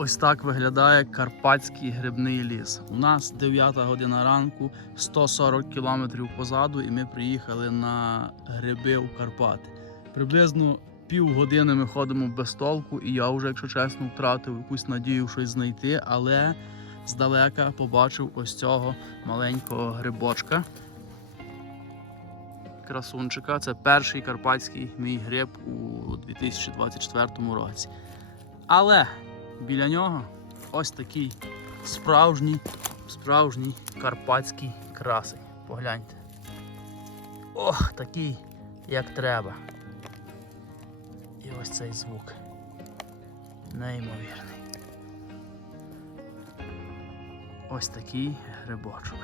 Ось так виглядає карпатський грибний ліс. У нас 9 година ранку, 140 кілометрів позаду, і ми приїхали на гриби у Карпати. Приблизно півгодини ми ходимо без толку, і я вже, якщо чесно, втратив якусь надію щось знайти, але здалека побачив ось цього маленького грибочка. Красунчика. Це перший карпатський мій гриб у 2024 році. Але біля нього ось такий справжній, справжній карпатський красень. Погляньте. Ох, такий, як треба. І ось цей звук. Неймовірний. Ось такий грибочок.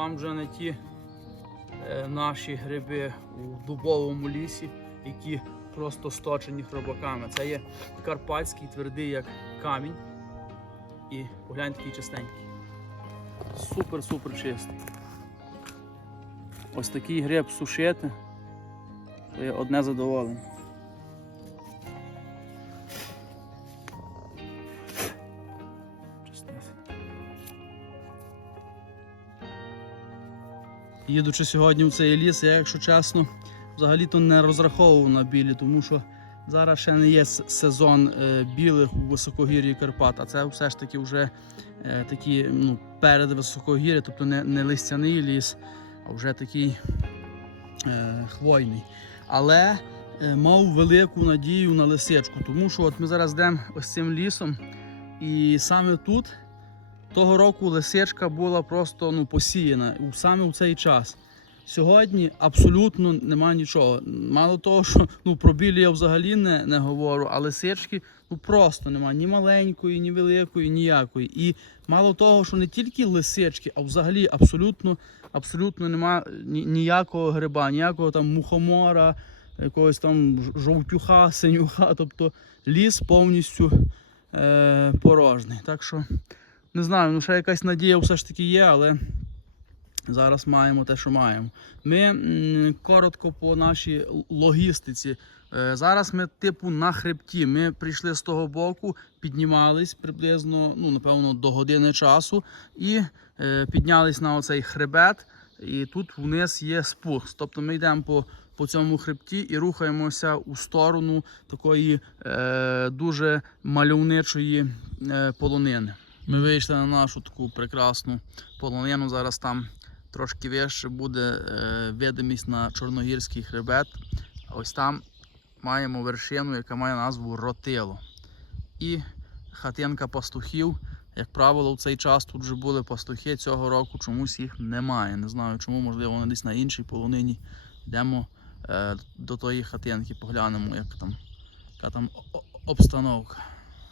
Вам вже не ті е, наші гриби у дубовому лісі, які просто сточені хробаками. Це є карпатський, твердий як камінь. І погляньте такий чистенький. Супер-супер чистий. Ось такий гриб сушити. То є одне задоволення. Їдучи сьогодні в цей ліс, я, якщо чесно, взагалі-то не розраховував на білі, тому що зараз ще не є сезон е, білих у високогір'ї Карпат, а це все ж таки вже е, такі ну, перед високогір'я, тобто не, не листяний ліс, а вже такий е, хвойний. Але е, мав велику надію на лисичку, тому що от ми зараз йдемо ось цим лісом, і саме тут того року лисичка була просто ну, посіяна саме в цей час. Сьогодні абсолютно немає нічого. Мало того, що ну, про білі я взагалі не, не говорю, а лисички ну, просто немає ні маленької, ні великої, ніякої. І мало того, що не тільки лисички, а взагалі абсолютно, абсолютно немає ніякого гриба, ніякого там мухомора, якогось там жовтюха, синюха. Тобто ліс повністю е, порожній. Так що не знаю, ну ще якась надія все ж таки є, але зараз маємо те, що маємо. Ми коротко по нашій логістиці. Е, Зараз ми типу на хребті. Ми прийшли з того боку, піднімались приблизно, ну напевно, до години часу і е, піднялись на оцей хребет. І тут вниз є спуск. Тобто ми йдемо по, по цьому хребті і рухаємося у сторону такої е, дуже мальовничої е, полонини. Ми вийшли на нашу таку прекрасну полонину. Зараз там трошки вище буде е, видимість на Чорногірський хребет. Ось там маємо вершину, яка має назву Ротило. І хатинка пастухів. Як правило, в цей час тут вже були пастухи цього року, чомусь їх немає. Не знаю чому, можливо, вони десь на іншій полонині. Йдемо е, до тої хатинки, поглянемо, як там, яка там обстановка.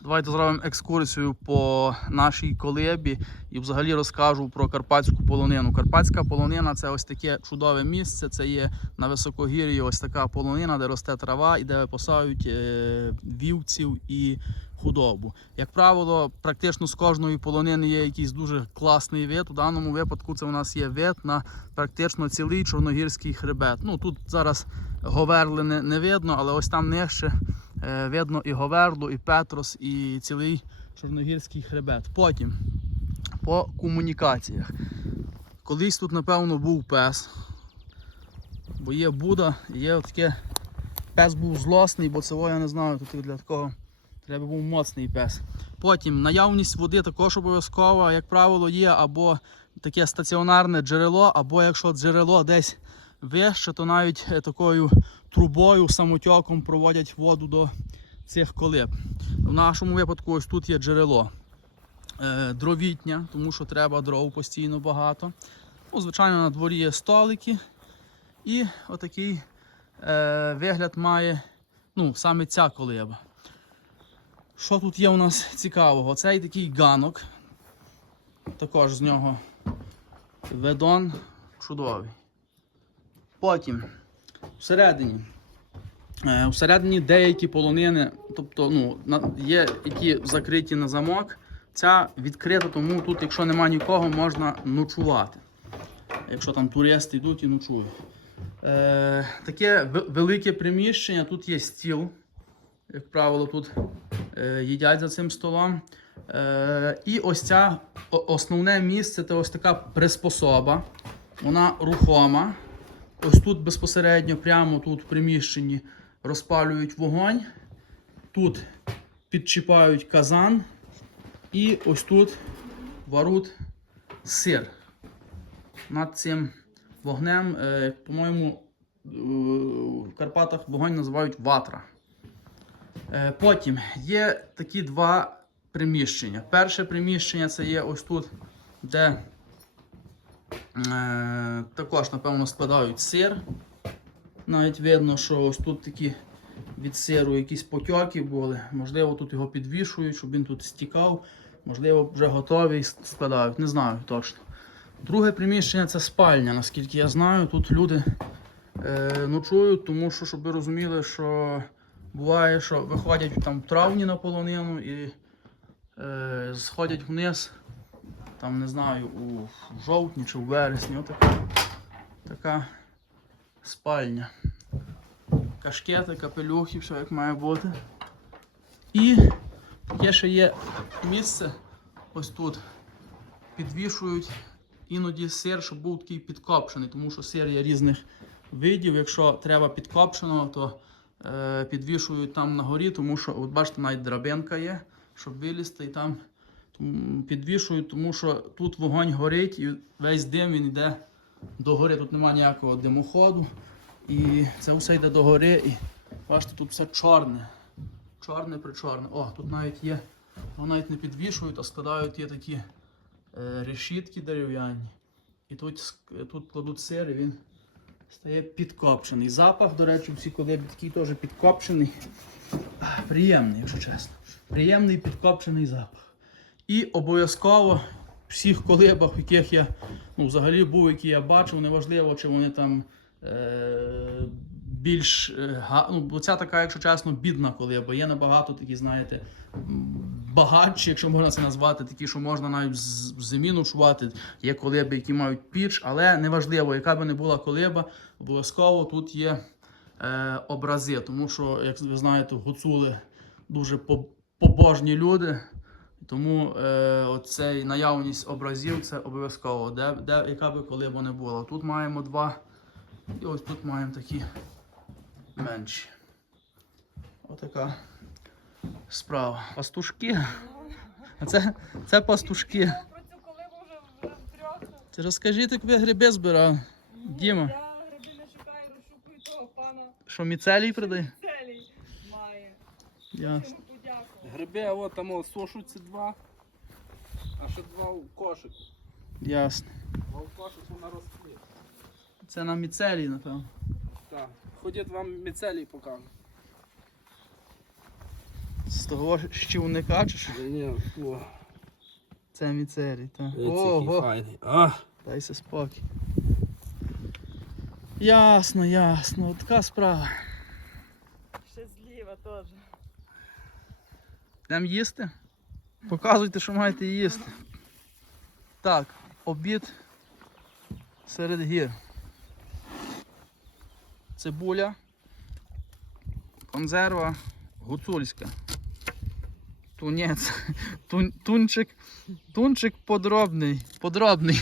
Давайте зробимо екскурсію по нашій колебі і взагалі розкажу про карпатську полонину. Карпатська полонина це ось таке чудове місце. Це є на високогір'ї ось така полонина, де росте трава і де випасають е, вівців і худобу. Як правило, практично з кожної полонини є якийсь дуже класний вид. У даному випадку це у нас є вид на практично цілий чорногірський хребет. Ну тут зараз говерли не, не видно, але ось там нижче видно і Говерлу, і Петрос, і цілий чорногірський хребет. Потім по комунікаціях. Колись тут, напевно, був пес. Бо є Буда, є таке. Пес був злосний, бо цього я не знаю, тут для такого треба був моцний пес. Потім наявність води також обов'язкова, як правило, є або таке стаціонарне джерело, або якщо джерело десь вище, то навіть е, такою трубою, самотьоком проводять воду до цих колиб. В нашому випадку ось тут є джерело е, дровітня, тому що треба дров постійно багато. Ну, звичайно, на дворі є столики. І отакий е, вигляд має ну, саме ця колиба. Що тут є у нас цікавого? Цей такий ганок. Також з нього ведон чудовий. Потім всередині. Е, Всередині деякі полонини, тобто ну, є які закриті на замок. Ця відкрита, тому тут, якщо нема нікого, можна ночувати. якщо там туристи йдуть і ночують. Е, таке велике приміщення, тут є стіл. Як правило, тут е, їдять за цим столом. Е, і ось ця основне місце це ось така приспособа. Вона рухома. Ось тут безпосередньо, прямо тут в приміщенні розпалюють вогонь. Тут підчіпають казан. І ось тут варуть сир. Над цим вогнем, е, по-моєму, е, в Карпатах вогонь називають ватра. Е, Потім є такі два приміщення. Перше приміщення це є ось тут, де також, напевно, складають сир. Навіть видно, що ось тут такі від сиру якісь потьоки були. Можливо, тут його підвішують, щоб він тут стікав. Можливо, вже готовий складають. Не знаю точно. Друге приміщення це спальня, наскільки я знаю. Тут люди е, ночують, тому що, щоб ви розуміли, що буває, що виходять там в травні на полонину і е, сходять вниз, там не знаю, у жовтні чи в вересні. Отака така спальня. Кашкети, капелюхи, все як має бути. І таке ще є місце, ось тут підвішують іноді сир, щоб був такий підкопчений, тому що сир є різних видів. Якщо треба підкопченого, то е, підвішують там на горі, тому що, от бачите, навіть драбинка є, щоб вилізти і там тому, підвішують, тому що тут вогонь горить і весь дим він йде до гори. Тут немає ніякого димоходу. І це все йде до гори. І бачите, тут все чорне. Чорне причорне. О, тут навіть є. Вони навіть не підвішують, а складають є такі е, решітки дерев'яні. І тут, тут кладуть сир, і він стає підкопчений. Запах, до речі, всі колеби такий теж підкопчений. Приємний, якщо чесно. Приємний підкопчений запах. І обов'язково всіх колибах, в яких я ну, взагалі був, які я бачив, неважливо, чи вони там е, більш е, га- ну, ця така, якщо чесно, бідна колиба. Є набагато такі, знаєте, багатші, якщо можна це назвати, такі, що можна навіть в зимі ночувати. Є колиби, які мають піч, але неважливо, яка би не була колиба, обов'язково тут є е, образи. Тому що, як ви знаєте, гуцули дуже по- побожні люди. Тому е, оцей наявність образів це обов'язково, де, де, яка би колиба не була. Тут маємо два, і ось тут маємо такі менші. Отака справа. Пастушки. А це, це пастушки. Про цю вже. Ти розкажіть, як ви гриби збирали. Діма, Я гриби не шукаю, розшукую того пана що міцелій продає? Целій має. Ясно. Йому подякую. Гриби, от там сушуться два, а ще два у кошик. Ясно. Два в кошик вона розкріє. Це на міцелій, напевно. Так. Ходіть вам міцелій покажу. З того щівника чи що? Ні, о, Це міцелій, так. який Ого. файний. А, Дайся спокій. Ясно, ясно. От Така справа. Ще зліва теж. Йдемо їсти? Показуйте, що маєте їсти. Так, обід серед гір. Цибуля, консерва гуцульська. Тунець, тун, тунчик, тунчик подробний, подробний.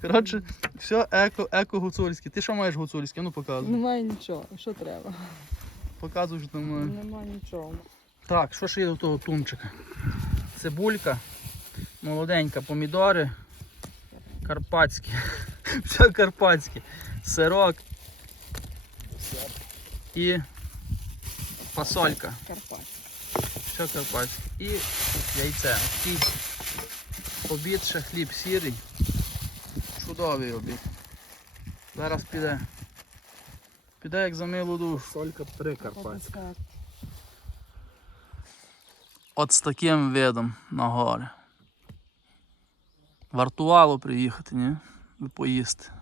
Коротше, все еко, еко гуцульське. Ти що маєш гуцульське? Ну показуй. Немає нічого. Що треба? Показуй, що там. Немає нічого. Так, що ж є до того тунчика? Цибулька, молоденька, помідори, карпатські. Все карпатське. Сирок і фасолька. Все карпатське. І яйце. Такий обід, ще хліб сірий. Чудовий обід. Зараз піде. Піде як за милу душу. солька прикарпатська. От з таким видом на гори. Вартувало приїхати, ні? І поїсти.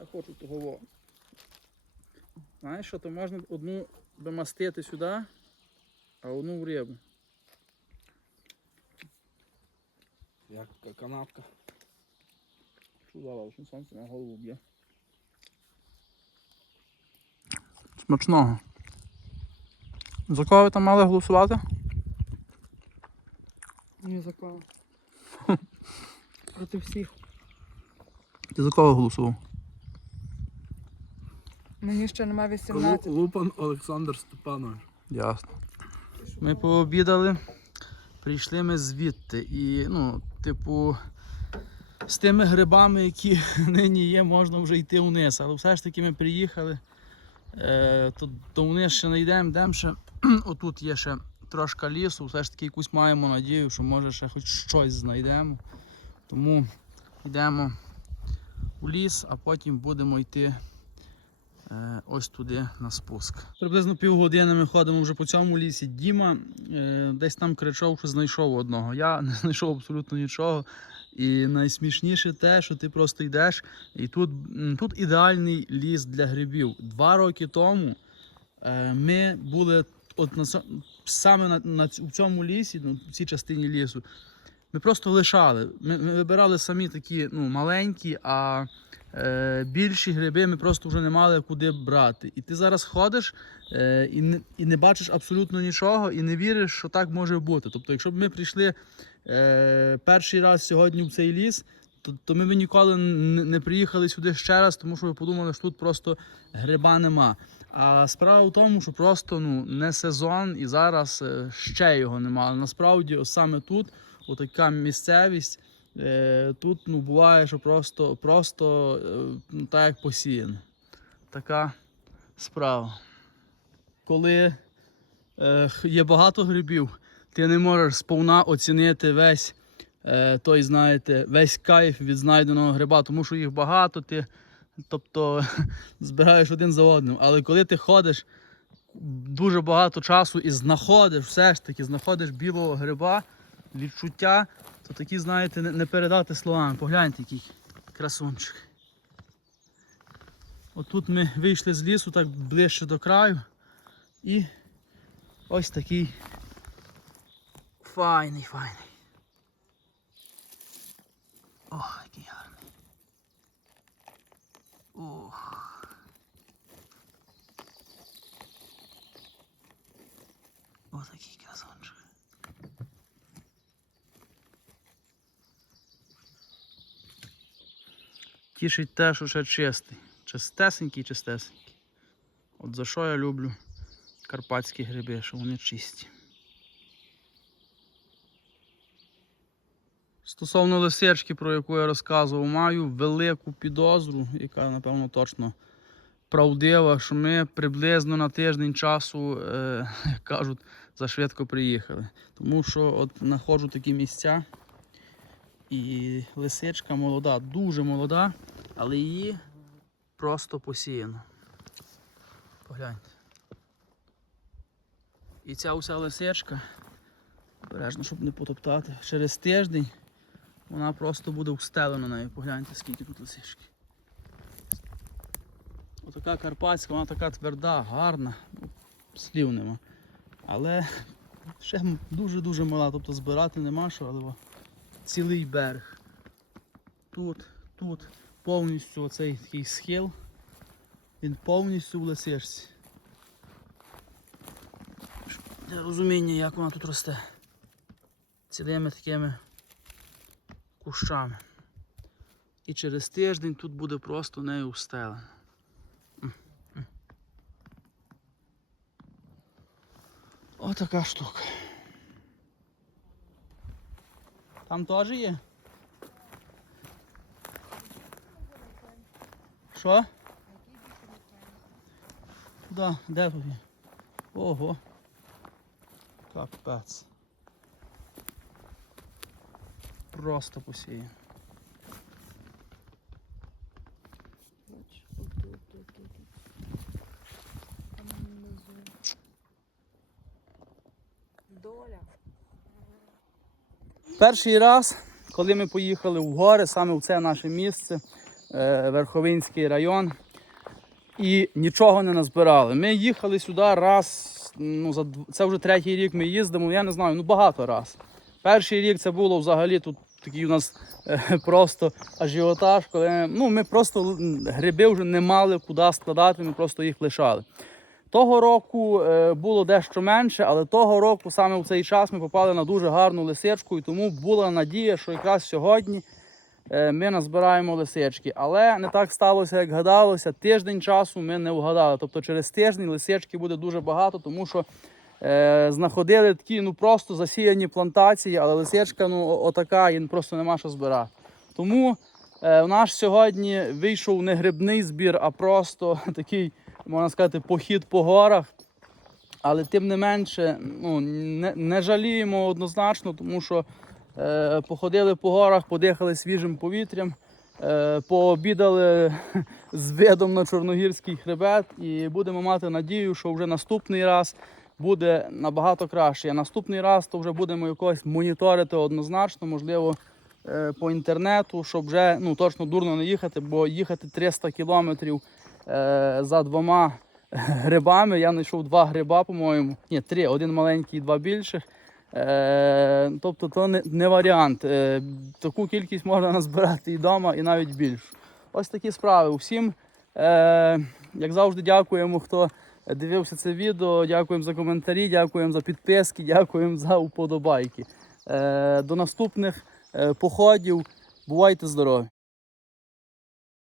Я хочу того. Знаєш що, то можна одну домастити сюди, а одну в рибу. Як ка- канапка. Чудово, що сонце на голову б'є. Смачного. За кого ви там мали голосувати? Ні за кого. Проти всіх. Ти за кого голосував? Мені ще нема 18. Лупан Олександр Степанович. Ясно. Ми пообідали, прийшли ми звідти. І, ну, типу, з тими грибами, які нині є, можна вже йти вниз. Але все ж таки ми приїхали, е, то, то вниз ще не йдемо, йдемо ще. Отут є ще трошки лісу, все ж таки якусь маємо надію, що може ще хоч щось знайдемо. Тому йдемо у ліс, а потім будемо йти е, ось туди на спуск. Приблизно півгодини ми ходимо вже по цьому лісі. Діма е, десь там кричав, що знайшов одного. Я не знайшов абсолютно нічого. І найсмішніше те, що ти просто йдеш, і тут, тут ідеальний ліс для грибів. Два роки тому е, ми були от на, саме на, на у цьому лісі, ну, в цій частині лісу. Ми просто лишали. Ми, ми вибирали самі такі ну, маленькі, а е, більші гриби ми просто вже не мали куди брати. І ти зараз ходиш е, і, не, і не бачиш абсолютно нічого, і не віриш, що так може бути. Тобто, якщо б ми прийшли е, перший раз сьогодні в цей ліс, то, то ми б ніколи не приїхали сюди ще раз, тому що ви подумали, що тут просто гриба нема. А справа в тому, що просто ну, не сезон і зараз е, ще його нема. Але насправді, ось саме тут, отака місцевість, е, тут ну, буває, що просто, просто е, ну, так як посіяно. Така справа. Коли е, є багато грибів, ти не можеш сповна оцінити весь той, знаєте, весь кайф від знайденого гриба, тому що їх багато, ти тобто збираєш один за одним. Але коли ти ходиш дуже багато часу і знаходиш, все ж таки, знаходиш білого гриба, відчуття, то такі, знаєте, не, передати словами. Погляньте, який красунчик. Отут ми вийшли з лісу так ближче до краю. І ось такий файний, файний. О, який гарний. Ох. Ось такий красончик. Тішить те, що ще чистий. Чистесенький, чистесенький. От за що я люблю карпатські гриби, що вони чисті. Стосовно лисички, про яку я розказував, маю велику підозру, яка, напевно, точно правдива, що ми приблизно на тиждень часу, е, як кажуть, зашвидко приїхали. Тому що от знаходжу такі місця. І лисичка молода, дуже молода, але її просто посіяно. Погляньте. І ця уся лисичка, обережно, щоб не потоптати, через тиждень вона просто буде встелена нею. Погляньте, скільки тут лисички. Отака карпатська, вона така тверда, гарна, ну, слів нема. Але ще дуже-дуже мала, тобто збирати нема що, але цілий берег. Тут, тут повністю оцей такий схил, він повністю в лисичці. Для розуміння, як вона тут росте. Цілими такими кущами. І через тиждень тут буде просто нею встелено. Отака штука. Там теж є? Що? Да, де є? Ого. Капець. Просто. Доля. Перший раз, коли ми поїхали в гори, саме в це наше місце, е, Верховинський район, і нічого не назбирали. Ми їхали сюди раз, ну, це вже третій рік ми їздимо, я не знаю, ну багато раз. Перший рік це було взагалі тут такий у нас е, просто ажіотаж, коли ну, ми просто гриби вже не мали куди складати, ми просто їх лишали. Того року е, було дещо менше, але того року саме в цей час ми попали на дуже гарну лисичку, і тому була надія, що якраз сьогодні е, ми назбираємо лисички. Але не так сталося, як гадалося. Тиждень часу ми не вгадали. Тобто через тиждень лисички буде дуже багато, тому що е, знаходили такі ну просто засіяні плантації, але лисичка ну отака, і просто нема що збирати. Тому е, у нас сьогодні вийшов не грибний збір, а просто такий, можна сказати, похід по горах. Але тим не менше, ну, не, не жаліємо однозначно, тому що е, походили по горах, подихали свіжим повітрям, е, пообідали з видом на чорногірський хребет і будемо мати надію, що вже наступний раз буде набагато краще. А наступний раз то вже будемо якось моніторити однозначно, можливо, е, по інтернету, щоб вже ну, точно дурно не їхати, бо їхати 300 кілометрів е, за двома грибами. Я знайшов два гриба, по-моєму. Ні, три, один маленький і два більших. Е, тобто то не, варіант. Таку кількість можна назбирати і вдома, і навіть більше. Ось такі справи. Усім, як завжди, дякуємо, хто дивився це відео. Дякуємо за коментарі, дякуємо за підписки, дякуємо за вподобайки. Е, до наступних е, походів. Бувайте здорові!